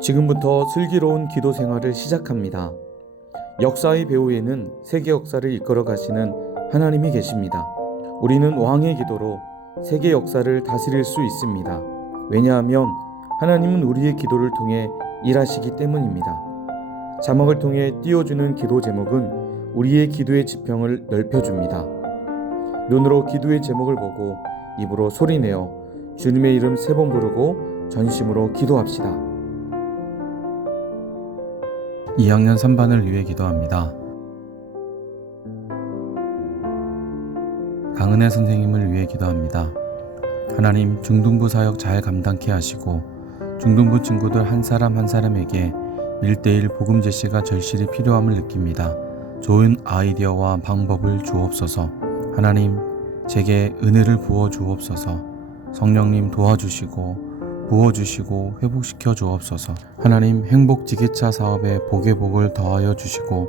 지금부터 슬기로운 기도 생활을 시작합니다. 역사의 배후에는 세계 역사를 이끌어 가시는 하나님이 계십니다. 우리는 왕의 기도로 세계 역사를 다스릴 수 있습니다. 왜냐하면 하나님은 우리의 기도를 통해 일하시기 때문입니다. 자막을 통해 띄워주는 기도 제목은 우리의 기도의 지평을 넓혀줍니다. 눈으로 기도의 제목을 보고 입으로 소리내어 주님의 이름 3번 부르고 전심으로 기도합시다. 2학년 3반을 위해 기도합니다. 강은혜 선생님을 위해 기도합니다. 하나님, 중등부 사역 잘 감당케 하시고 중등부 친구들 한 사람 한 사람에게 1:1 복음 제시가 절실히 필요함을 느낍니다. 좋은 아이디어와 방법을 주옵소서. 하나님, 제게 은혜를 부어 주옵소서. 성령님 도와주시고 부어주시고 회복시켜 주옵소서. 하나님, 행복지게차 사업에 복의 복을 더하여 주시고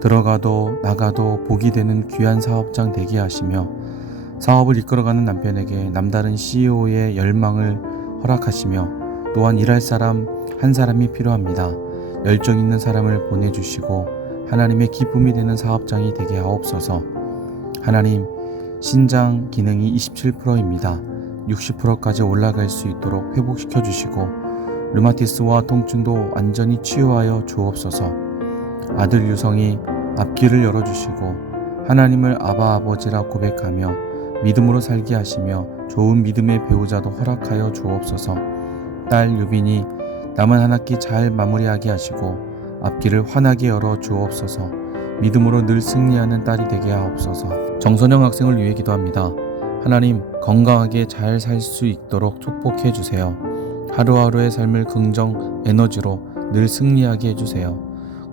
들어가도 나가도 복이 되는 귀한 사업장 되게 하시며 사업을 이끌어가는 남편에게 남다른 CEO의 열망을 허락하시며 또한 일할 사람 한 사람이 필요합니다. 열정 있는 사람을 보내주시고 하나님의 기쁨이 되는 사업장이 되게 하옵소서. 하나님, 신장 기능이 27%입니다. 60%까지 올라갈 수 있도록 회복시켜 주시고 류마티스와 통증도 완전히 치유하여 주옵소서. 아들 유성이 앞길을 열어주시고 하나님을 아바 아버지라 고백하며 믿음으로 살게 하시며 좋은 믿음의 배우자도 허락하여 주옵소서. 딸 유빈이 남은 한 학기 잘 마무리하게 하시고 앞길을 환하게 열어 주옵소서. 믿음으로 늘 승리하는 딸이 되게 하옵소서. 정선영 학생을 위해 기도합니다. 하나님, 건강하게 잘 살 수 있도록 축복해 주세요. 하루하루의 삶을 긍정 에너지로 늘 승리하게 해주세요.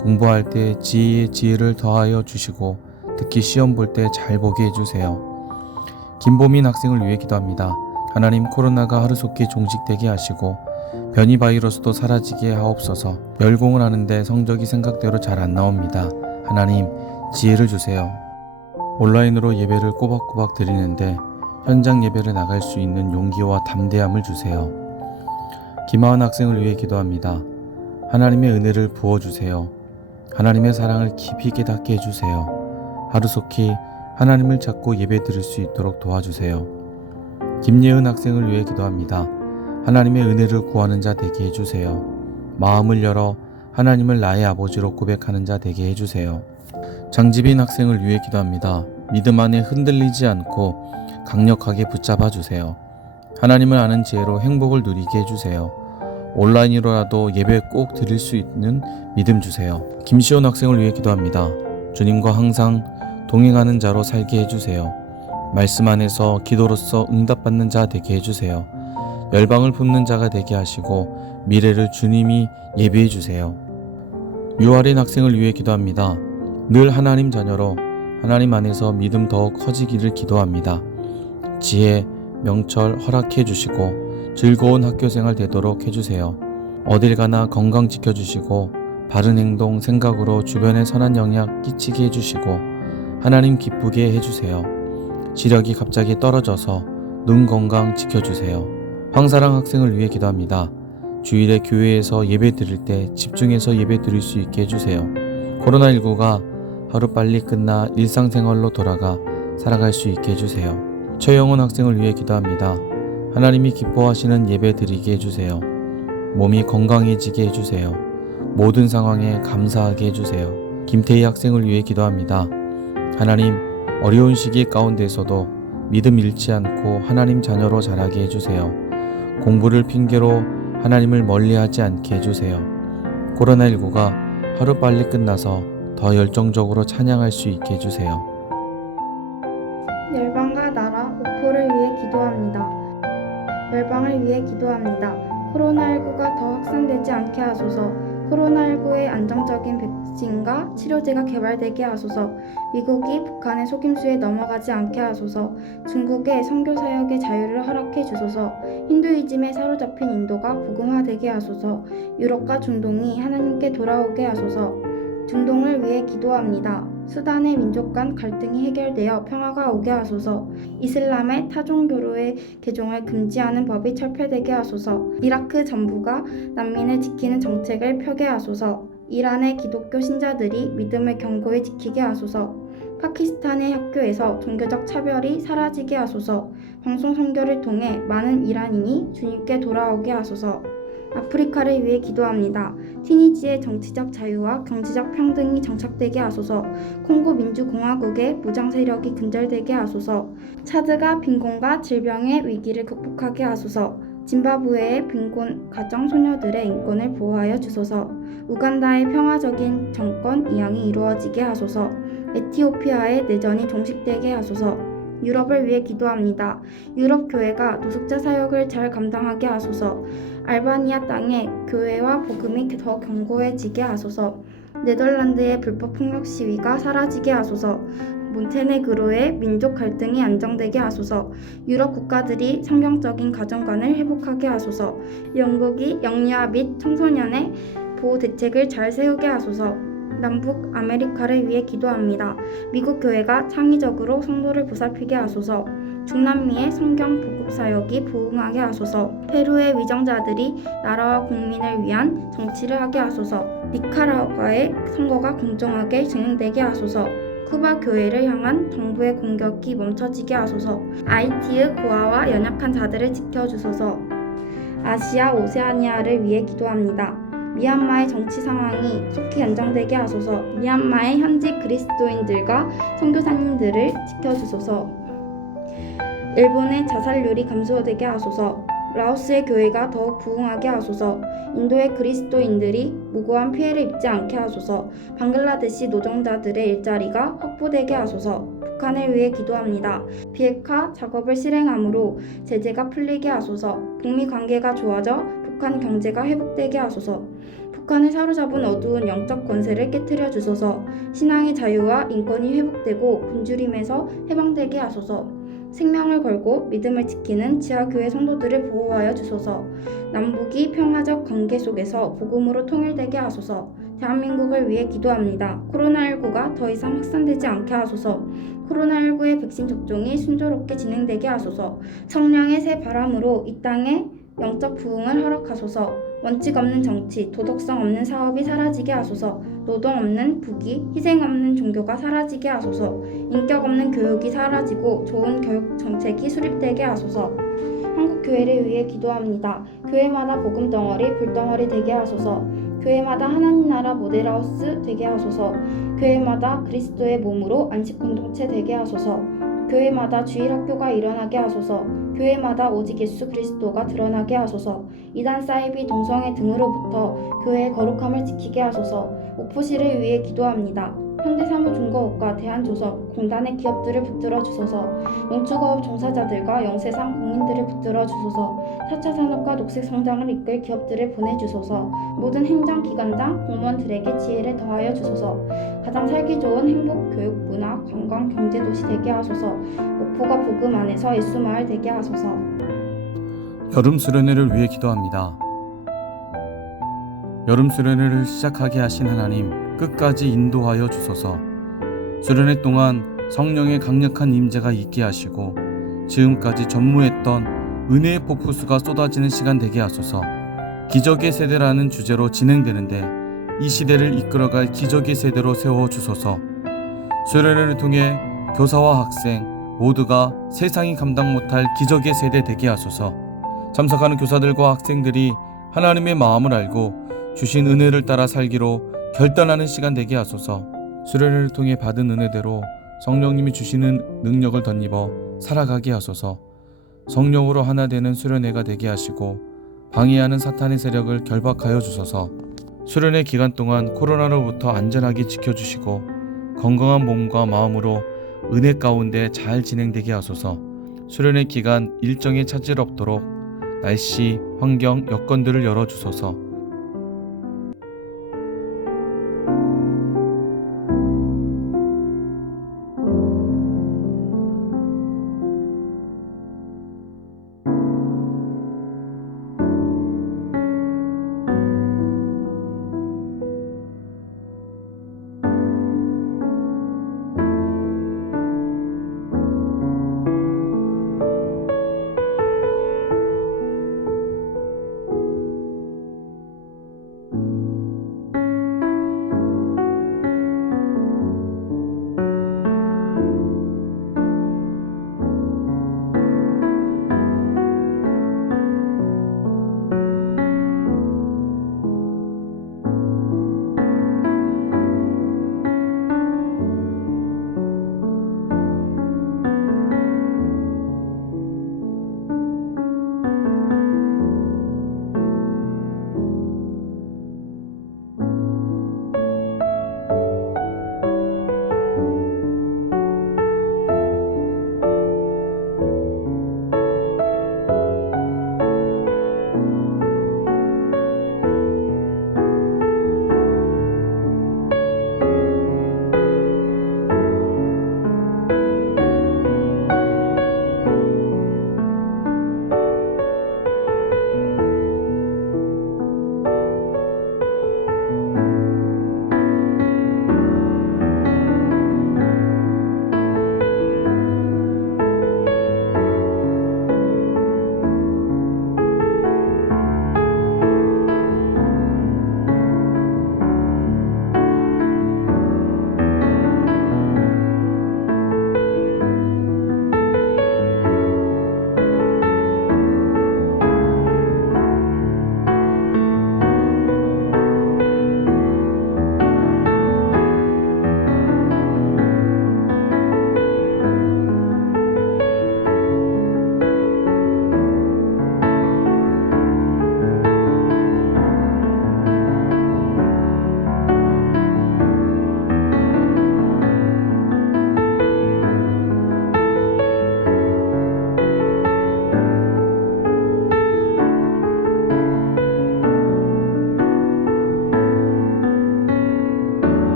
공부할 때 지혜에 지혜를 더하여 주시고 특히 시험 볼 때 잘 보게 해주세요. 김보민 학생을 위해 기도합니다. 하나님, 코로나가 하루속히 종식되게 하시고 변이 바이러스도 사라지게 하옵소서. 열공을 하는데 성적이 생각대로 잘 안 나옵니다. 하나님, 지혜를 주세요. 온라인으로 예배를 꼬박꼬박 드리는데 현장 예배를 나갈 수 있는 용기와 담대함을 주세요. 김하은 학생을 위해 기도합니다. 하나님의 은혜를 부어주세요. 하나님의 사랑을 깊이 깨닫게 해주세요. 하루속히 하나님을 찾고 예배 드릴 수 있도록 도와주세요. 김예은 학생을 위해 기도합니다. 하나님의 은혜를 구하는 자 되게 해주세요. 마음을 열어 하나님을 나의 아버지로 고백하는 자 되게 해주세요. 장지빈 학생을 위해 기도합니다. 믿음 안에 흔들리지 않고 강력하게 붙잡아 주세요. 하나님을 아는 지혜로 행복을 누리게 해주세요. 온라인으로라도 예배 꼭 드릴 수 있는 믿음 주세요. 김시온 학생을 위해 기도합니다. 주님과 항상 동행하는 자로 살게 해주세요. 말씀 안에서 기도로서 응답받는 자 되게 해주세요. 열방을 품는 자가 되게 하시고 미래를 주님이 예비해 주세요. 유아린 학생을 위해 기도합니다. 늘 하나님 자녀로 하나님 안에서 믿음 더욱 커지기를 기도합니다. 지혜, 명철 허락해 주시고 즐거운 학교생활 되도록 해주세요. 어딜 가나 건강 지켜주시고 바른 행동, 생각으로 주변에 선한 영향 끼치게 해주시고 하나님 기쁘게 해주세요. 지력이 갑자기 떨어져서 눈 건강 지켜주세요. 황사랑 학생을 위해 기도합니다. 주일에 교회에서 예배 드릴 때 집중해서 예배 드릴 수 있게 해주세요. 코로나19가 하루빨리 끝나 일상생활로 돌아가 살아갈 수 있게 해주세요. 최영훈 학생을 위해 기도합니다. 하나님이 기뻐하시는 예배 드리게 해주세요. 몸이 건강해지게 해주세요. 모든 상황에 감사하게 해주세요. 김태희 학생을 위해 기도합니다. 하나님, 어려운 시기 가운데서도 믿음 잃지 않고 하나님 자녀로 자라게 해주세요. 공부를 핑계로 하나님을 멀리하지 않게 해주세요. 코로나19가 하루빨리 끝나서 더 열정적으로 찬양할 수 있게 해주세요. 열방과 나라 목포를 위해 기도합니다. 열방을 위해 기도합니다. 코로나19가 더 확산되지 않게 하소서. 코로나19의 안정적인 백신과 치료제가 개발되게 하소서. 미국이 북한의 속임수에 넘어가지 않게 하소서. 중국의 선교 사역의 자유를 허락해 주소서. 힌두이즘에 사로잡힌 인도가 복음화되게 하소서. 유럽과 중동이 하나님께 돌아오게 하소서. 중동을 위해 기도합니다. 수단의 민족 간 갈등이 해결되어 평화가 오게 하소서. 이슬람의 타종교로의 개종을 금지하는 법이 철폐되게 하소서. 이라크 정부가 난민을 지키는 정책을 펴게 하소서. 이란의 기독교 신자들이 믿음을 견고히 지키게 하소서. 파키스탄의 학교에서 종교적 차별이 사라지게 하소서. 방송 선교를 통해 많은 이란인이 주님께 돌아오게 하소서. 아프리카를 위해 기도합니다. 티니지의 정치적 자유와 경제적 평등이 정착되게 하소서. 콩고 민주공화국의 무장 세력이 근절되게 하소서. 차드가 빈곤과 질병의 위기를 극복하게 하소서. 짐바브웨의 빈곤 가정 소녀들의 인권을 보호하여 주소서. 우간다의 평화적인 정권 이양이 이루어지게 하소서. 에티오피아의 내전이 종식되게 하소서. 유럽을 위해 기도합니다. 유럽 교회가 노숙자 사역을 잘 감당하게 하소서. 알바니아 땅에 교회와 복음이 더 견고해지게 하소서. 네덜란드의 불법 폭력 시위가 사라지게 하소서. 몬테네그로의 민족 갈등이 안정되게 하소서. 유럽 국가들이 성경적인 가정관을 회복하게 하소서. 영국이 영유아 및 청소년의 보호 대책을 잘 세우게 하소서. 남북 아메리카를 위해 기도합니다. 미국 교회가 창의적으로 성도를 보살피게 하소서. 중남미의 성경 보급 사역이 부흥하게 하소서. 페루의 위정자들이 나라와 국민을 위한 정치를 하게 하소서. 니카라과의 선거가 공정하게 진행되게 하소서. 쿠바 교회를 향한 정부의 공격이 멈춰지게 하소서. 아이티의 고아와 연약한 자들을 지켜주소서. 아시아 오세아니아를 위해 기도합니다. 미얀마의 정치 상황이 속히 안정되게 하소서. 미얀마의 현지 그리스도인들과 선교사님들을 지켜주소서. 일본의 자살률이 감소되게 하소서. 라오스의 교회가 더욱 부흥하게 하소서. 인도의 그리스도인들이 무고한 피해를 입지 않게 하소서. 방글라데시 노동자들의 일자리가 확보되게 하소서. 북한을 위해 기도합니다. 비핵화 작업을 실행함으로 제재가 풀리게 하소서. 북미 관계가 좋아져 북한 경제가 회복되게 하소서. 북한을 사로잡은 어두운 영적 권세를 깨트려 주소서. 신앙의 자유와 인권이 회복되고 굶주림에서 해방되게 하소서. 생명을 걸고 믿음을 지키는 지하교회 성도들을 보호하여 주소서. 남북이 평화적 관계 속에서 복음으로 통일되게 하소서. 대한민국을 위해 기도합니다. 코로나19가 더 이상 확산되지 않게 하소서. 코로나19의 백신 접종이 순조롭게 진행되게 하소서. 성령의 새 바람으로 이 땅에 영적 부흥을 허락하소서. 원칙 없는 정치, 도덕성 없는 사업이 사라지게 하소서. 노동 없는 부귀, 희생 없는 종교가 사라지게 하소서. 인격 없는 교육이 사라지고 좋은 교육 정책이 수립되게 하소서. 한국 교회를 위해 기도합니다. 교회마다 복음 덩어리, 불덩어리 되게 하소서. 교회마다 하나님 나라 모델하우스 되게 하소서. 교회마다 그리스도의 몸으로 안식 공동체 되게 하소서. 교회마다 주일 학교가 일어나게 하소서. 교회마다 오직 예수 그리스도가 드러나게 하소서. 이단 사이비 동성애 등으로부터 교회의 거룩함을 지키게 하소서. 오프시를 위해 기도합니다. 현대사무중공업과 대한조선, 공단의 기업들을 붙들어 주소서. 농축어업 종사자들과 영세상 공인들을 붙들어 주소서. 4차 산업과 녹색 성장을 이끌 기업들을 보내주소서. 모든 행정기관장, 공무원들에게 지혜를 더하여 주소서. 가장 살기 좋은 행복, 교육, 문화, 관광, 경제도시 되게 하소서. 목포가 복음 안에서 예수마을 되게 하소서. 여름 수련회를 위해 기도합니다. 여름 수련회를 시작하게 하신 하나님, 끝까지 인도하여 주소서. 수련회 동안 성령의 강력한 임재가 있게 하시고 지금까지 전무했던 은혜의 폭포수가 쏟아지는 시간 되게 하소서. 기적의 세대라는 주제로 진행되는데 이 시대를 이끌어갈 기적의 세대로 세워주소서. 수련회를 통해 교사와 학생 모두가 세상이 감당 못할 기적의 세대 되게 하소서. 참석하는 교사들과 학생들이 하나님의 마음을 알고 주신 은혜를 따라 살기로 결단하는 시간 되게 하소서. 수련회를 통해 받은 은혜대로 성령님이 주시는 능력을 덧입어 살아가게 하소서. 성령으로 하나 되는 수련회가 되게 하시고 방해하는 사탄의 세력을 결박하여 주소서. 수련회 기간 동안 코로나로부터 안전하게 지켜주시고 건강한 몸과 마음으로 은혜 가운데 잘 진행되게 하소서. 수련회 기간 일정에 차질 없도록 날씨, 환경, 여건들을 열어주소서.